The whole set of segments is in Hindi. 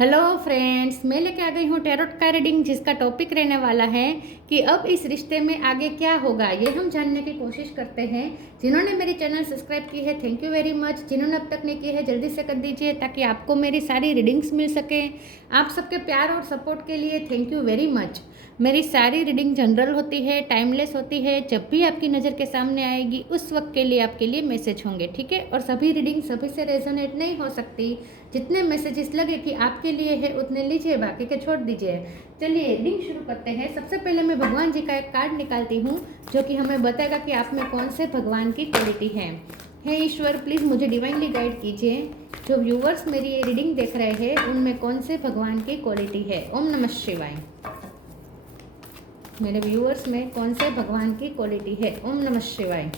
हेलो फ्रेंड्स, मैं लेके आ गई हूँ टैरोट का रीडिंग, जिसका टॉपिक रहने वाला है कि अब इस रिश्ते में आगे क्या होगा, ये हम जानने की कोशिश करते हैं। जिन्होंने मेरी चैनल सब्सक्राइब की है, थैंक यू वेरी मच। जिन्होंने अब तक नहीं की है, जल्दी से कर दीजिए ताकि आपको मेरी सारी रीडिंग्स मिल सके। आप सबके प्यार और सपोर्ट के लिए थैंक यू वेरी मच। मेरी सारी रीडिंग जनरल होती है, टाइमलेस होती है। जब भी आपकी नज़र के सामने आएगी उस वक्त के लिए आपके लिए मैसेज होंगे, ठीक है। और सभी रीडिंग सभी से रेजोनेट नहीं हो सकती। जितने मैसेजेस लगे कि आपके लिए है उतने लीजिए, बाकी के छोड़ दीजिए। चलिए रीडिंग शुरू करते हैं। सबसे पहले मैं भगवान जी का एक कार्ड निकालती हूँ जो कि हमें बताएगा कि आप में कौन से भगवान की क्वालिटी है। हे ईश्वर, प्लीज़ मुझे डिवाइनली गाइड कीजिए। जो व्यूवर्स मेरी ये रीडिंग देख रहे हैं उनमें कौन से भगवान की क्वालिटी है। ओम नमः शिवाय। मेरे व्यूवर्स में कौन से भगवान की क्वालिटी है। ओम नमः शिवाय।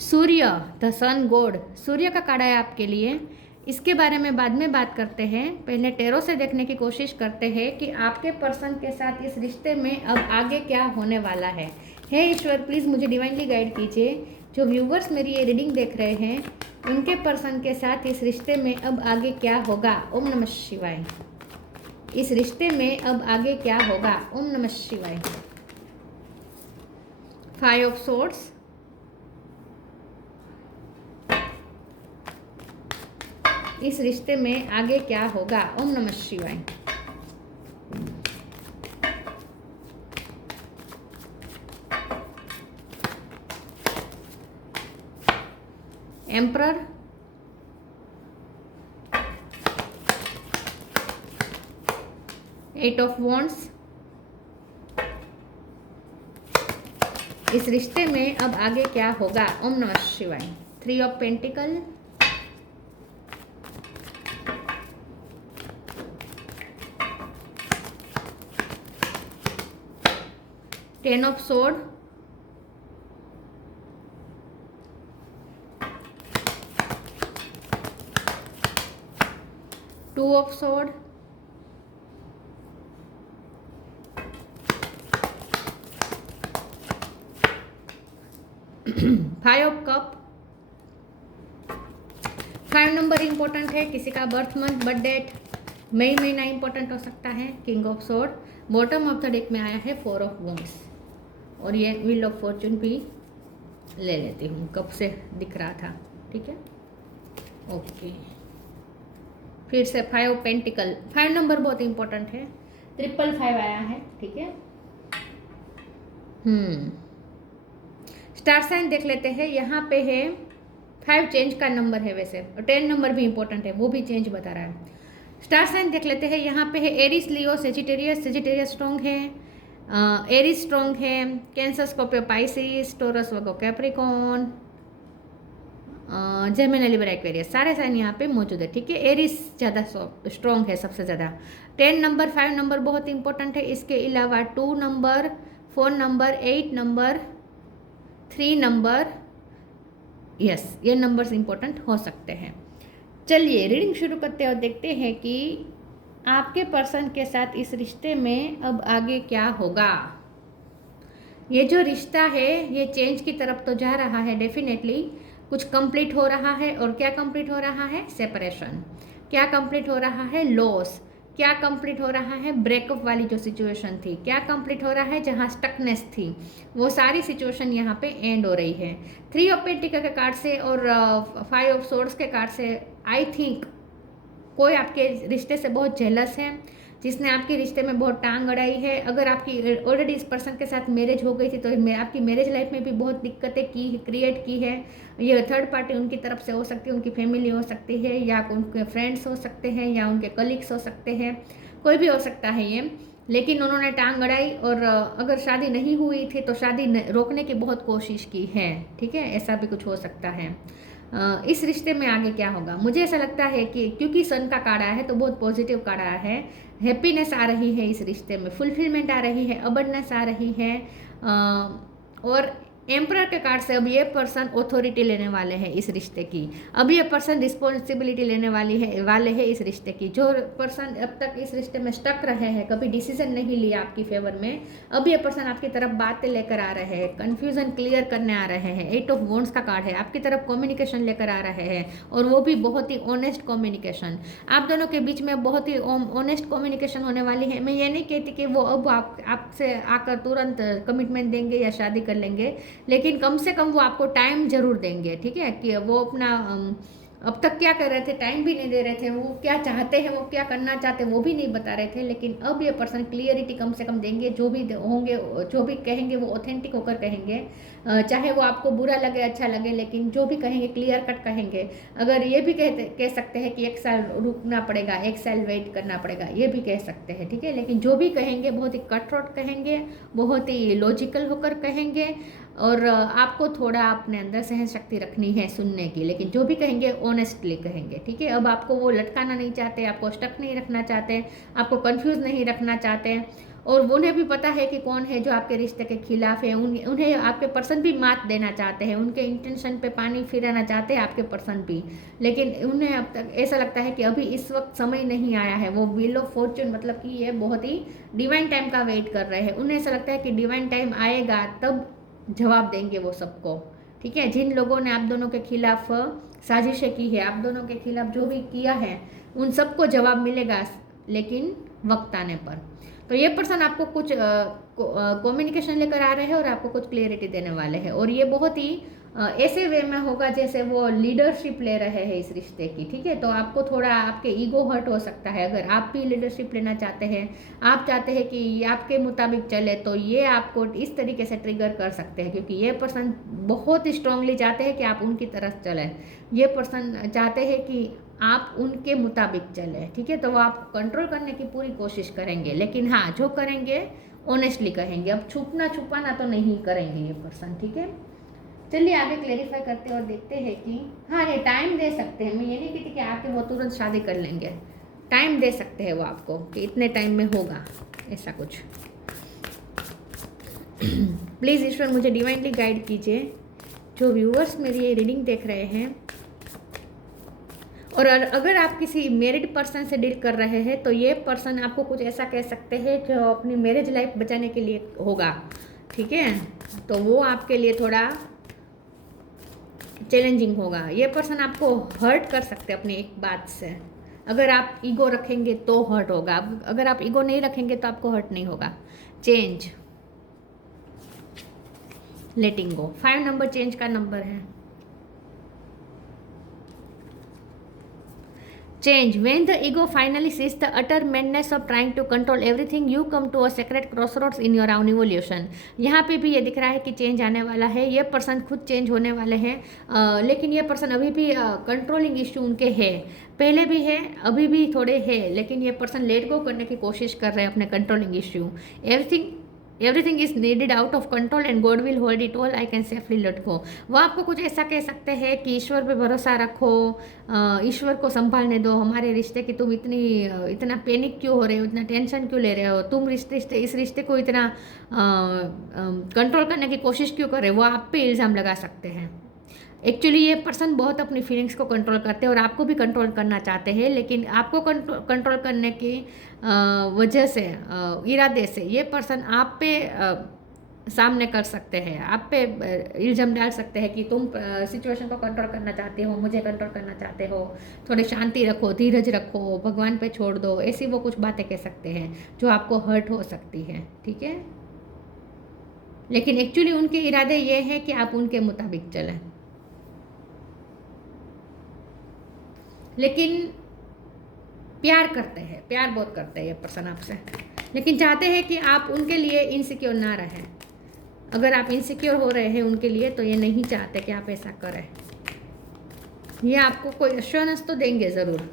सूर्य, द सन गॉड, सूर्य का कार्ड है आपके लिए। इसके बारे में बाद में बात करते हैं। पहले टैरो से देखने की कोशिश करते हैं कि आपके पर्सन के साथ इस रिश्ते में अब आगे क्या होने वाला है। हे ईश्वर, प्लीज़ मुझे डिवाइनली गाइड कीजिए। जो व्यूवर्स मेरी ये रीडिंग देख रहे हैं उनके पर्सन के साथ इस रिश्ते में अब आगे क्या होगा। ओम नमः शिवाय। इस रिश्ते में अब आगे क्या होगा। ओम नमः शिवाय। 5 ऑफ सोर्ड्स, इस रिश्ते में आगे क्या होगा। ओम नमः शिवाय। एम्परर, एट ऑफ वॉन्ड्स, इस रिश्ते में अब आगे क्या होगा। ओम नमः शिवाय। 3 of pentacle, 10 of sword, 2 of sword, 5 of cup. 5 number important है। किसी का बर्थ मंथ, बर्थ डेट, मई महीना इंपॉर्टेंट हो सकता है। King of sword. Bottom of the deck में आया है 4 ऑफ वॉन्ड्स। और ये व्हील ऑफ फॉर्चून भी ले लेती हूँ, कब से दिख रहा था, ठीक है। ओके, फिर से 5 ऑफ पेंटिकल। 5 नंबर बहुत इंपॉर्टेंट है। 555 आया है, ठीक है। स्टार साइन देख लेते हैं। यहाँ पे है 5 चेंज का नंबर है वैसे, और 10 नंबर भी इंपॉर्टेंट है, वो भी चेंज बता रहा है। स्टार साइन देख लेते हैं। यहाँ पे है एरिस, लियो, सेजिटेरियस। सेजिटेरियस स्ट्रॉन्ग है, एरिस स्ट्रॉन्ग है, कैंसर, स्कॉर्पियो, पाइसिस, टोरस, वर्गो, कैप्रिकॉन, जेमिनी, लिब्रा, एक्वेरियस, सारे साइन यहाँ पे मौजूद है, ठीक है। एरिस ज़्यादा स्ट्रॉन्ग है सबसे ज़्यादा। 10 नंबर, 5 नंबर बहुत इंपॉर्टेंट है। इसके अलावा 2 number, 4 number, 8 number, 3 number, yes, ये नंबर्स इंपॉर्टेंट हो सकते हैं। चलिए रीडिंग शुरू करते हैं और देखते हैं कि आपके पर्सन के साथ इस रिश्ते में अब आगे क्या होगा। ये जो रिश्ता है ये चेंज की तरफ तो जा रहा है, डेफिनेटली कुछ कंप्लीट हो रहा है। और क्या कंप्लीट हो रहा है? सेपरेशन। क्या कंप्लीट हो रहा है? लॉस। क्या कंप्लीट हो रहा है? ब्रेकअप वाली जो सिचुएशन थी। क्या कंप्लीट हो रहा है? जहाँ स्टकनेस थी वो सारी सिचुएशन यहाँ पे एंड हो रही है। 3 ऑफ पेंटिकल के कार्ड से और 5 ऑफ सोर्ड्स के कार्ड से आई थिंक कोई आपके रिश्ते से बहुत जेलस है, जिसने आपके रिश्ते में बहुत टांग अड़ाई है। अगर आपकी ऑलरेडी इस पर्सन के साथ मैरिज हो गई थी तो आपकी मैरिज लाइफ में भी बहुत दिक्कतें क्रिएट की है। ये थर्ड पार्टी उनकी तरफ से हो सकती है, उनकी फैमिली हो सकती है, या उनके फ्रेंड्स हो सकते हैं, या उनके कलीग्स हो सकते हैं, कोई भी हो सकता है ये। लेकिन उन्होंने टांग अड़ाई, और अगर शादी नहीं हुई थी तो शादी रोकने की बहुत कोशिश की है, ठीक है। ऐसा भी कुछ हो सकता है। इस रिश्ते में आगे क्या होगा, मुझे ऐसा लगता है कि क्योंकि सन का कार्ड आया है तो बहुत पॉजिटिव कार्ड आया है। हैप्पीनेस आ रही है इस रिश्ते में, फुलफिलमेंट आ रही है, अबंडेंस आ रही है, और एम्परर के कार्ड से अब ये पर्सन ऑथोरिटी लेने वाले हैं इस रिश्ते की। अब ये पर्सन रिस्पॉन्सिबिलिटी लेने वाले हैं इस रिश्ते की। जो पर्सन अब तक इस रिश्ते में स्टक रहे हैं, कभी डिसीजन नहीं लिया आपकी फेवर में, अब ये पर्सन आपकी तरफ बातें लेकर आ रहे हैं, कन्फ्यूजन क्लियर करने आ रहे हैं। 8 ऑफ वॉन्ड्स का कार्ड है, आपकी तरफ कम्युनिकेशन लेकर आ रहे हैं, और वो भी बहुत ही ऑनेस्ट कम्युनिकेशन। आप दोनों के बीच में बहुत ही ऑनेस्ट कम्युनिकेशन होने वाली है। मैं ये नहीं कहती कि वो अब आपसे आकर तुरंत कमिटमेंट देंगे या शादी कर लेंगे, लेकिन कम से कम वो आपको टाइम जरूर देंगे, ठीक है, कि वो अपना अब तक क्या कर रहे थे, टाइम भी नहीं दे रहे थे, वो क्या चाहते हैं, वो क्या करना चाहते हैं वो भी नहीं बता रहे थे, लेकिन अब ये पर्सन क्लियरिटी कम से कम देंगे। जो भी होंगे, जो भी कहेंगे वो ऑथेंटिक होकर कहेंगे, चाहे वो आपको बुरा लगे अच्छा लगे, लेकिन जो भी कहेंगे क्लियर कट कहेंगे। अगर ये भी कह सकते हैं कि 1 साल रुकना पड़ेगा, 1 साल वेट करना पड़ेगा, ये भी कह सकते हैं, ठीक है, लेकिन जो भी कहेंगे बहुत ही कट थ्रोट कहेंगे, बहुत ही लॉजिकल होकर कहेंगे, और आपको थोड़ा अपने अंदर सहन शक्ति रखनी है सुनने की, लेकिन जो भी कहेंगे ऑनेस्टली कहेंगे, ठीक है। अब आपको वो लटकाना नहीं चाहते, आपको स्टक नहीं रखना चाहते, आपको कंफ्यूज नहीं रखना चाहते, और उन्हें भी पता है कि कौन है जो आपके रिश्ते के खिलाफ है। उन्हें आपके पर्सन भी मात देना चाहते हैं, उनके इंटेंशन पे पानी फिराना चाहते हैं आपके पर्सन भी, लेकिन उन्हें अब तक ऐसा लगता है कि अभी इस वक्त समय नहीं आया है। वो व्हील ऑफ फॉर्चून मतलब कि ये बहुत ही डिवाइन टाइम का वेट कर रहे हैं। उन्हें ऐसा लगता है कि डिवाइन टाइम आएगा तब जवाब देंगे वो सबको, ठीक है। जिन लोगों ने आप दोनों के खिलाफ साजिशें की है, आप दोनों के खिलाफ जो भी किया है, उन सबको जवाब मिलेगा, लेकिन वक्त आने पर। तो ये पर्सन आपको कुछ कम्युनिकेशन लेकर आ रहे हैं और आपको कुछ क्लियरिटी देने वाले हैं, और ये बहुत ही ऐसे वे में होगा जैसे वो लीडरशिप ले रहे हैं इस रिश्ते की, ठीक है। तो आपको थोड़ा आपके ईगो हर्ट हो सकता है। अगर आप भी लीडरशिप लेना चाहते हैं, आप चाहते हैं कि ये आपके मुताबिक चले, तो ये आपको इस तरीके से ट्रिगर कर सकते हैं, क्योंकि ये पर्सन बहुत स्ट्रांगली चाहते हैं कि आप उनकी तरफ चलें। ये पर्सन चाहते हैं कि आप उनके मुताबिक चले, ठीक है। तो वो आप कंट्रोल करने की पूरी कोशिश करेंगे, लेकिन हाँ, जो करेंगे ऑनेस्टली कहेंगे। अब छुपाना तो नहीं करेंगे ये पर्सन, ठीक है। चलिए आगे क्लेरिफाई करते हैं और देखते हैं कि हाँ, ये टाइम दे सकते हैं। मैं ये नहीं कहती कि आके वो तुरंत शादी कर लेंगे, टाइम दे सकते हैं वो आपको कि इतने टाइम में होगा, ऐसा कुछ। प्लीज़ ईश्वर मुझे डिवाइनली गाइड कीजिए, जो व्यूअर्स मेरी ये रीडिंग देख रहे हैं, और अगर आप किसी मैरिड पर्सन से डील कर रहे हैं तो ये पर्सन आपको कुछ ऐसा कह सकते हैं जो अपनी मैरिज लाइफ बचाने के लिए होगा, ठीक है। तो वो आपके लिए थोड़ा चैलेंजिंग होगा। ये पर्सन आपको हर्ट कर सकते हैं अपनी एक बात से। अगर आप ईगो रखेंगे तो हर्ट होगा, अगर आप ईगो नहीं रखेंगे तो आपको हर्ट नहीं होगा। चेंज, लेटिंग गो, 5 नंबर चेंज का नंबर है। Change. When the ego finally sees the utter madness of trying to control everything, you come to a sacred crossroads in your own evolution. यहाँ पे भी ये दिख रहा है कि चेंज आने वाला है। ये पर्सन खुद चेंज होने वाले हैं, लेकिन ये पर्सन अभी भी कंट्रोलिंग इश्यू उनके है, पहले भी है, अभी भी थोड़े है, लेकिन ये पर्सन लेट गो करने की कोशिश कर रहे हैं अपने controlling issue. Everything is needed out of control and God will hold it all, I can safely let go. वो आपको कुछ ऐसा कह सकते हैं कि ईश्वर पे भरोसा रखो, ईश्वर को संभालने दो हमारे रिश्ते की, तुम इतना पैनिक क्यों हो रहे हो, इतना टेंशन क्यों ले रहे हो, तुम इस रिश्ते को इतना कंट्रोल करने की कोशिश क्यों कर रहे हो, वो आप पे इल्ज़ाम लगा सकते हैं। एक्चुअली ये पर्सन बहुत अपनी फीलिंग्स को कंट्रोल करते हैं और आपको भी कंट्रोल करना चाहते हैं, लेकिन आपको कंट्रोल करने की वजह से, इरादे से, ये पर्सन आप पे सामने कर सकते हैं, आप पे इल्ज़ाम डाल सकते हैं कि तुम सिचुएशन को कंट्रोल करना चाहते हो, मुझे कंट्रोल करना चाहते हो, थोड़ी शांति रखो, धीरज रखो, भगवान पे छोड़ दो, ऐसी वो कुछ बातें कह सकते हैं जो आपको हर्ट हो सकती है, ठीक है। लेकिन एक्चुअली उनके इरादे ये हैं कि आप उनके मुताबिक चलें, लेकिन प्यार करते हैं, प्यार बहुत करते हैं ये पर्सन आपसे, लेकिन चाहते हैं कि आप उनके लिए इनसिक्योर ना रहें। अगर आप इनसिक्योर हो रहे हैं उनके लिए तो ये नहीं चाहते कि आप ऐसा करें। ये आपको कोई एश्योरेंस तो देंगे ज़रूर।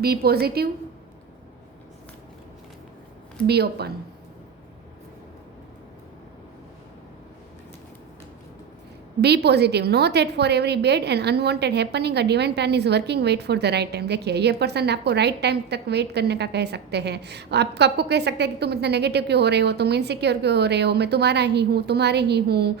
Be positive, be open. Be positive, know that for every bad and unwanted happening a divine plan is working, wait for the right time. देखिए ये पर्सन आपको राइट टाइम तक वेट करने का कह सकते हैं। आपको कह सकते हैं कि तुम इतना नेगेटिव क्यों हो रहे हो, तुम इनसिक्योर क्यों हो रहे हो, मैं तुम्हारा ही हूँ, तुम्हारे ही हूँ,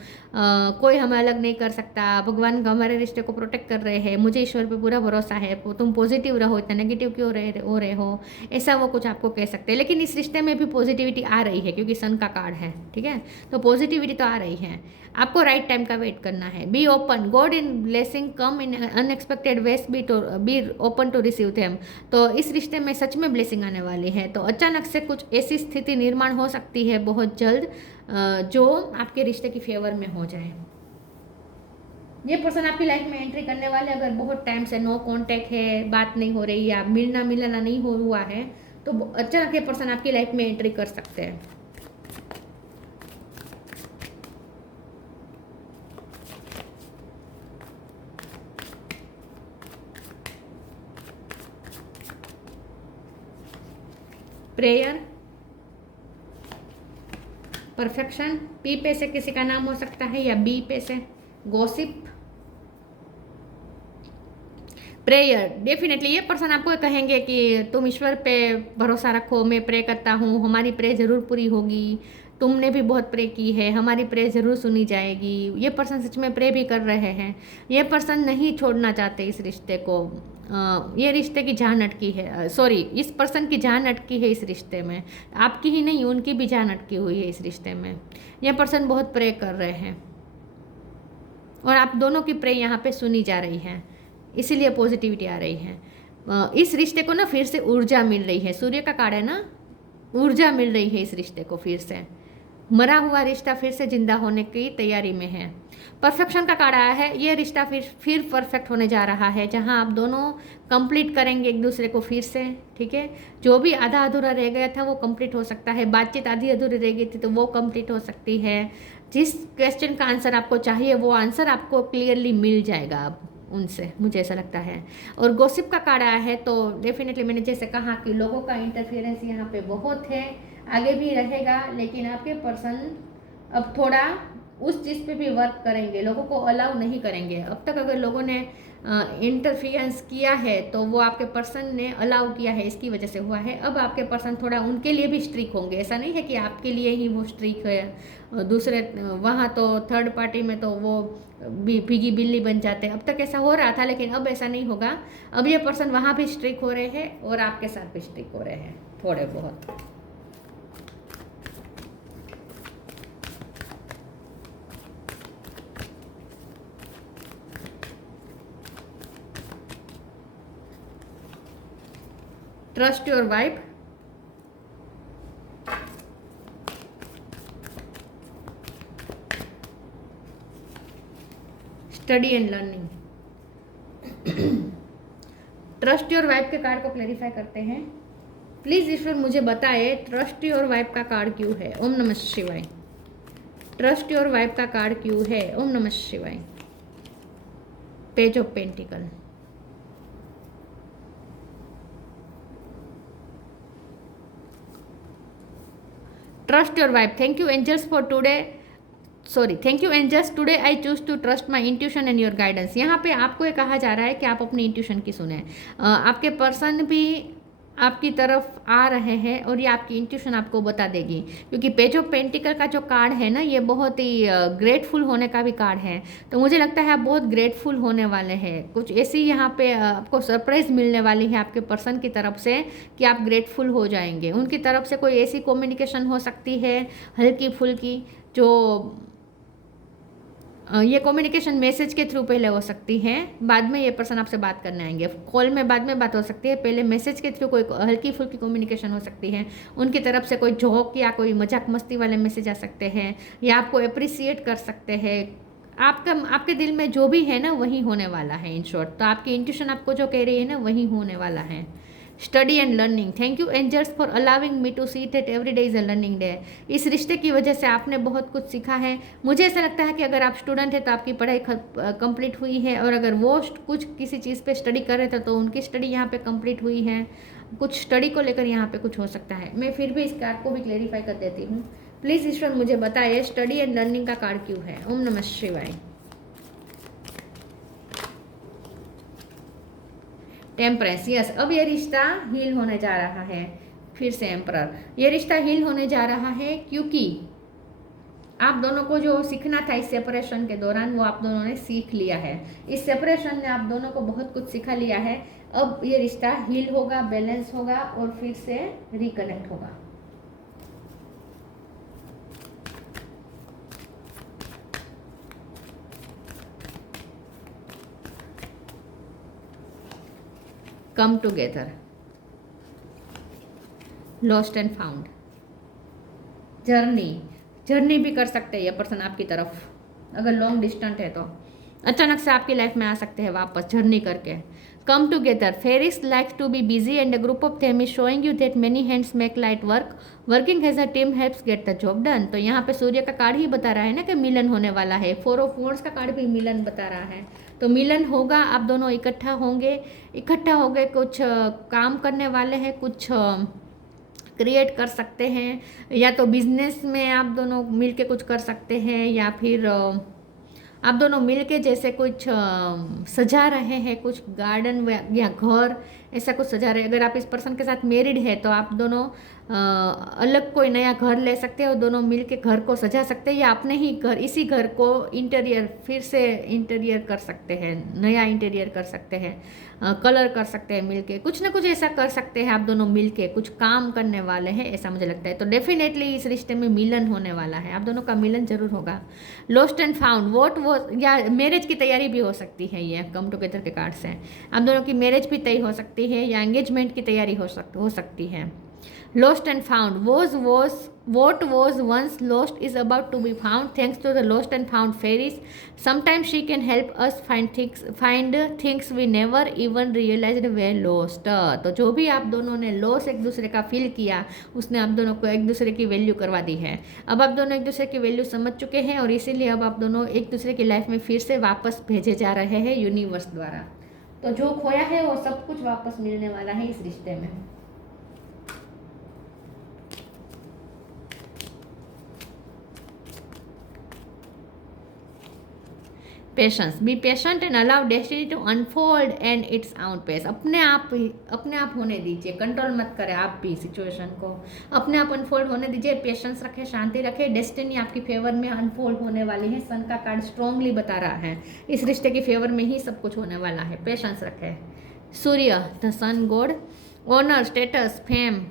कोई हमें अलग नहीं कर सकता, भगवान हमारे रिश्ते को प्रोटेक्ट कर रहे हैं, मुझे ईश्वर पे पूरा भरोसा है, तुम पॉजिटिव रहो, इतना नेगेटिव क्यों हो रहे हो, ऐसा वो कुछ आपको कह सकते हैं। लेकिन इस रिश्ते में भी पॉजिटिविटी आ रही है क्योंकि सन का कार्ड है, ठीक है, तो पॉजिटिविटी तो आ रही है। आपको राइट टाइम का वेट करना है। Be open, God in blessing come in unexpected ways, be open to receive them. तो इस रिश्ते में सच में ब्लेसिंग आने वाली है। तो अचानक से कुछ ऐसी स्थिति निर्माण हो सकती है बहुत जल्द जो आपके रिश्ते की फेवर में हो जाए। ये पर्सन आपकी लाइफ में एंट्री करने वाले, अगर बहुत टाइम से नो कांटेक्ट है, बात नहीं हो रही या मिलना मिलना नहीं हुआ है, तो अचानक ये पर्सन आपकी लाइफ में एंट्री कर सकते हैं। प्रेयर, परफेक्शन, पी पे से किसी का नाम हो सकता है या बी पे से गॉसिप, प्रेयर। डेफिनेटली ये पर्सन आपको कहेंगे कि तुम ईश्वर पे भरोसा रखो, मैं प्रे करता हूँ, हमारी प्रे ज़रूर पूरी होगी, तुमने भी बहुत प्रे की है, हमारी प्रे ज़रूर सुनी जाएगी। ये पर्सन सच में प्रे भी कर रहे हैं। ये पर्सन नहीं छोड़ना चाहते इस रिश्ते को। ये रिश्ते की जान अटकी है, सॉरी, इस पर्सन की जान अटकी है इस रिश्ते में। आपकी ही नहीं, उनकी भी जान अटकी हुई है इस रिश्ते में। यह पर्सन बहुत प्रे कर रहे हैं और आप दोनों की प्रे यहाँ पे सुनी जा रही है, इसीलिए पॉजिटिविटी आ रही है। इस रिश्ते को ना फिर से ऊर्जा मिल रही है। सूर्य का कार्ड है ना, ऊर्जा मिल रही है इस रिश्ते को फिर से। मरा हुआ रिश्ता फिर से जिंदा होने की तैयारी में है। परफेक्शन का कार्ड आया है। ये रिश्ता फिर परफेक्ट होने जा रहा है, जहां आप दोनों कंप्लीट करेंगे एक दूसरे को फिर से, ठीक है। जो भी आधा अधूरा रह गया था वो कंप्लीट हो सकता है। बातचीत आधी अधूरी रह गई थी तो वो कंप्लीट हो सकती है। जिस क्वेश्चन का आंसर आपको चाहिए वो आंसर आपको क्लियरली मिल जाएगा अब उनसे, मुझे ऐसा लगता है। और गॉसिप का कार्ड आया है, तो डेफिनेटली मैंने जैसे कहा कि लोगों का इंटरफेरेंस यहाँ पे बहुत है, आगे भी रहेगा, लेकिन आपके पर्सन अब थोड़ा उस चीज़ पे भी वर्क करेंगे, लोगों को अलाउ नहीं करेंगे। अब तक अगर लोगों ने इंटरफियरेंस किया है तो वो आपके पर्सन ने अलाउ किया है, इसकी वजह से हुआ है। अब आपके पर्सन थोड़ा उनके लिए भी स्ट्रिक होंगे। ऐसा नहीं है कि आपके लिए ही वो स्ट्रिक है, दूसरे वहाँ तो थर्ड पार्टी में तो वो भीगी बिल्ली बन जाते हैं। अब तक ऐसा हो रहा था लेकिन अब ऐसा नहीं होगा। अब ये पर्सन वहाँ भी स्ट्रिक हो रहे हैं और आपके साथ भी स्ट्रिक हो रहे हैं थोड़े बहुत। Trust your wife, study and learning. Trust your wife के कार्ड को क्लैरिफाई करते हैं। प्लीज ईश्वर मुझे बताए ट्रस्ट योर वाइफ का कार्ड क्यों है। ओम नमः शिवाय। ट्रस्ट योर वाइफ का कार्ड क्यों है। ओम नमः शिवाय। Page of pentacles, trust your wife. Thank you angels for today, sorry, thank you angels, today I choose to trust my intuition and your guidance. यहाँ पे आपको ये कहा जा रहा है कि आप अपनी इंट्यूशन की सुने। आपके पर्सन भी आपकी तरफ आ रहे हैं और ये आपकी इंट्यूशन आपको बता देगी, क्योंकि पेज ऑफ पेंटिकल का जो कार्ड है ना, ये बहुत ही ग्रेटफुल होने का भी कार्ड है। तो मुझे लगता है आप बहुत ग्रेटफुल होने वाले हैं। कुछ ऐसी यहाँ पे आपको सरप्राइज मिलने वाली है आपके पर्सन की तरफ से कि आप ग्रेटफुल हो जाएंगे। उनकी तरफ से कोई ऐसी कम्युनिकेशन हो सकती है हल्की फुल्की, जो ये कम्युनिकेशन मैसेज के थ्रू पहले हो सकती है, बाद में ये पर्सन आपसे बात करने आएंगे। कॉल में बाद में बात हो सकती है, पहले मैसेज के थ्रू कोई हल्की फुल्की कम्युनिकेशन हो सकती है। उनकी तरफ से कोई जोक या कोई मजाक मस्ती वाले मैसेज आ सकते हैं, या आपको अप्रिसिएट कर सकते हैं। आपके दिल में जो भी है ना वही होने वाला है इन शॉर्ट। तो आपकी इंट्यूशन आपको जो कह रही है ना वही होने वाला है। Study and learning, thank you angels for allowing me to see that every day is a learning day. इस रिश्ते की वजह से आपने बहुत कुछ सीखा है। मुझे ऐसा लगता है कि अगर आप स्टूडेंट है तो आपकी पढ़ाई कंप्लीट हुई है, और अगर वो कुछ किसी चीज़ पे स्टडी कर रहे थे तो उनकी स्टडी यहाँ पे कंप्लीट हुई है। कुछ स्टडी को लेकर यहाँ पे कुछ हो सकता है। मैं फिर भी इस कार्ड को भी क्लेरिफाई कर देती हूँ। प्लीज़ ईश्वर मुझे बताइए स्टडी एंड लर्निंग का कार्ड क्यों है। ओम नमः शिवाय। Temperance, yes. अब ये रिश्ता हील होने जा रहा है। फिर से एम्परर, ये रिश्ता हील होने जा रहा है क्योंकि आप दोनों को जो सीखना था इस सेपरेशन के दौरान वो आप दोनों ने सीख लिया है। इस सेपरेशन ने आप दोनों को बहुत कुछ सिखा लिया है। अब ये रिश्ता हील होगा, बैलेंस होगा और फिर से रिकनेक्ट होगा। Come together, lost and found, journey भी कर सकते हैं ये पर्सन आपकी तरफ। अगर लॉन्ग डिस्टेंस है तो अचानक से आपकी लाइफ में आ सकते हैं वापस जर्नी करके। Come together, fairies likes to be busy and a group of them is showing you that many hands make light work, working as a team helps get the job done. तो यहाँ पे सूर्य का कार्ड ही बता रहा है ना कि मिलन होने वाला है। 4 ऑफ वॉन्ड्स का कार्ड भी मिलन बता रहा है। तो मिलन होगा, आप दोनों इकट्ठा होंगे, कुछ काम करने वाले हैं, कुछ क्रिएट कर सकते हैं, या तो बिजनेस में आप दोनों मिलके कुछ कर सकते हैं, या फिर आप दोनों मिलके जैसे कुछ सजा रहे हैं, कुछ गार्डन या घर ऐसा कुछ सजा रहे हैं। अगर आप इस पर्सन के साथ मैरिड है तो आप दोनों अलग कोई नया घर ले सकते हैं और दोनों मिलके घर को सजा सकते हैं, या अपने ही घर, इसी घर को इंटीरियर फिर से इंटीरियर कर सकते हैं, नया इंटीरियर कर सकते हैं, कलर कर सकते हैं मिलके, कुछ ना कुछ ऐसा कर सकते हैं आप दोनों मिलके, कुछ काम करने वाले हैं ऐसा मुझे लगता है। तो डेफिनेटली इस रिश्ते में मिलन होने वाला है, आप दोनों का मिलन जरूर होगा। लॉस्ट एंड फाउंड, वोट वो या मैरिज की तैयारी भी हो सकती है। ये कम टुगेदर के कार्ड से आप दोनों की मैरिज भी तय हो सकती है या एंगेजमेंट की तैयारी हो सकती है। Lost and found, what was once lost is about to be found thanks to the lost and found fairies. Sometimes she can help us find things we never even realized were lost. तो जो भी आप दोनों ने लॉस एक दूसरे का फील किया उसने आप दोनों को एक दूसरे की वैल्यू करवा दी है। अब आप दोनों एक दूसरे की वैल्यू समझ चुके हैं और इसीलिए अब आप दोनों एक दूसरे की लाइफ में फिर से वापस भेजे जा रहे हैं यूनिवर्स द्वारा। तो जो खोया है वो सब कुछ वापस मिलने वाला है इस रिश्ते में। Patience, be patient and allow destiny to unfold and its out pace. अपने आप होने दीजिए, कंट्रोल मत करें आप भी सिचुएशन को, अपने आप अनफोल्ड होने दीजिए, पेशेंस रखें, शांति रखें। डेस्टिनी आपकी फेवर में अनफोल्ड होने वाली है। सन का कार्ड स्ट्रांगली बता रहा है इस रिश्ते की फेवर में ही सब कुछ होने वाला है। पेशेंस रखें। Surya, the sun god, honour, status, fame,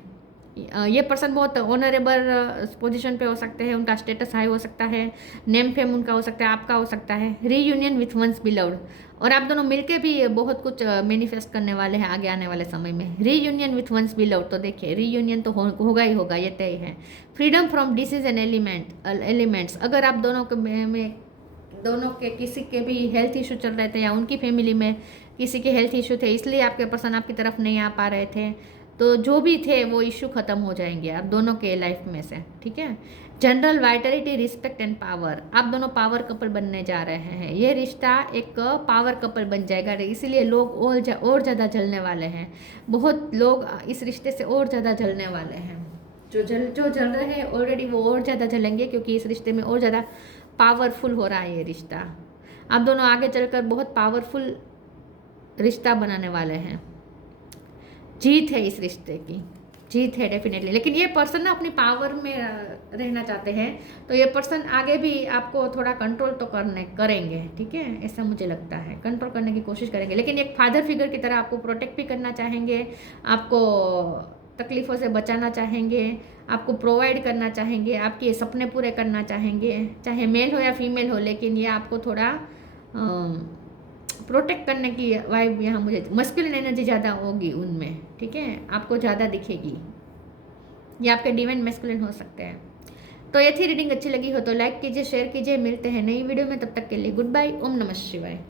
ये पर्सन बहुत ऑनरेबल पोजीशन पे हो सकते हैं, उनका स्टेटस हाई हो सकता है, नेम फेम उनका हो सकता है, आपका हो सकता है। रीयूनियन विथ वंस बिलव्ड, और आप दोनों मिलके भी बहुत कुछ मैनिफेस्ट करने वाले हैं आगे आने वाले समय में। रीयूनियन विथ वंस बिलव्ड, तो देखिए रीयूनियन तो होगा ही होगा, ये तय है। Freedom from disease and elements, अगर आप दोनों के किसी के भी हेल्थ इशू चल रहे थे या उनकी फैमिली में किसी के हेल्थ इशू थे इसलिए आपके पर्सन आपकी तरफ नहीं आ पा रहे थे, तो जो भी थे वो इशू ख़त्म हो जाएंगे आप दोनों के लाइफ में से, ठीक है। General Vitality, respect and power, आप दोनों पावर कपल बनने जा रहे हैं। ये रिश्ता एक पावर कपल बन जाएगा, इसीलिए लोग और ज़्यादा जलने वाले हैं। बहुत लोग इस रिश्ते से और ज़्यादा जलने वाले हैं। जो जल रहे हैं ऑलरेडी वो और ज़्यादा जलेंगे, क्योंकि इस रिश्ते में और ज़्यादा पावरफुल हो रहा है ये रिश्ता। आप दोनों आगे चलकर बहुत पावरफुल रिश्ता बनाने वाले हैं। जीत है इस रिश्ते की, जीत है डेफिनेटली। लेकिन ये पर्सन ना अपनी पावर में रहना चाहते हैं, तो ये पर्सन आगे भी आपको थोड़ा कंट्रोल तो करेंगे, ठीक है, ऐसा मुझे लगता है। कंट्रोल करने की कोशिश करेंगे, लेकिन एक फादर फिगर की तरह आपको प्रोटेक्ट भी करना चाहेंगे, आपको तकलीफ़ों से बचाना चाहेंगे, आपको प्रोवाइड करना चाहेंगे, आपके ये सपने पूरे करना चाहेंगे, चाहे मेल हो या फीमेल हो। लेकिन ये आपको थोड़ा प्रोटेक्ट करने की वाइब यहाँ मुझे, मस्कुलिन एनर्जी ज़्यादा होगी उनमें, ठीक है, आपको ज़्यादा दिखेगी। ये आपके डिवाइन मस्कुलिन हो सकते हैं। तो ये थी रीडिंग, अच्छी लगी हो तो लाइक कीजिए, शेयर कीजिए। मिलते हैं नई वीडियो में, तब तक के लिए गुड बाय। ओम नमः शिवाय।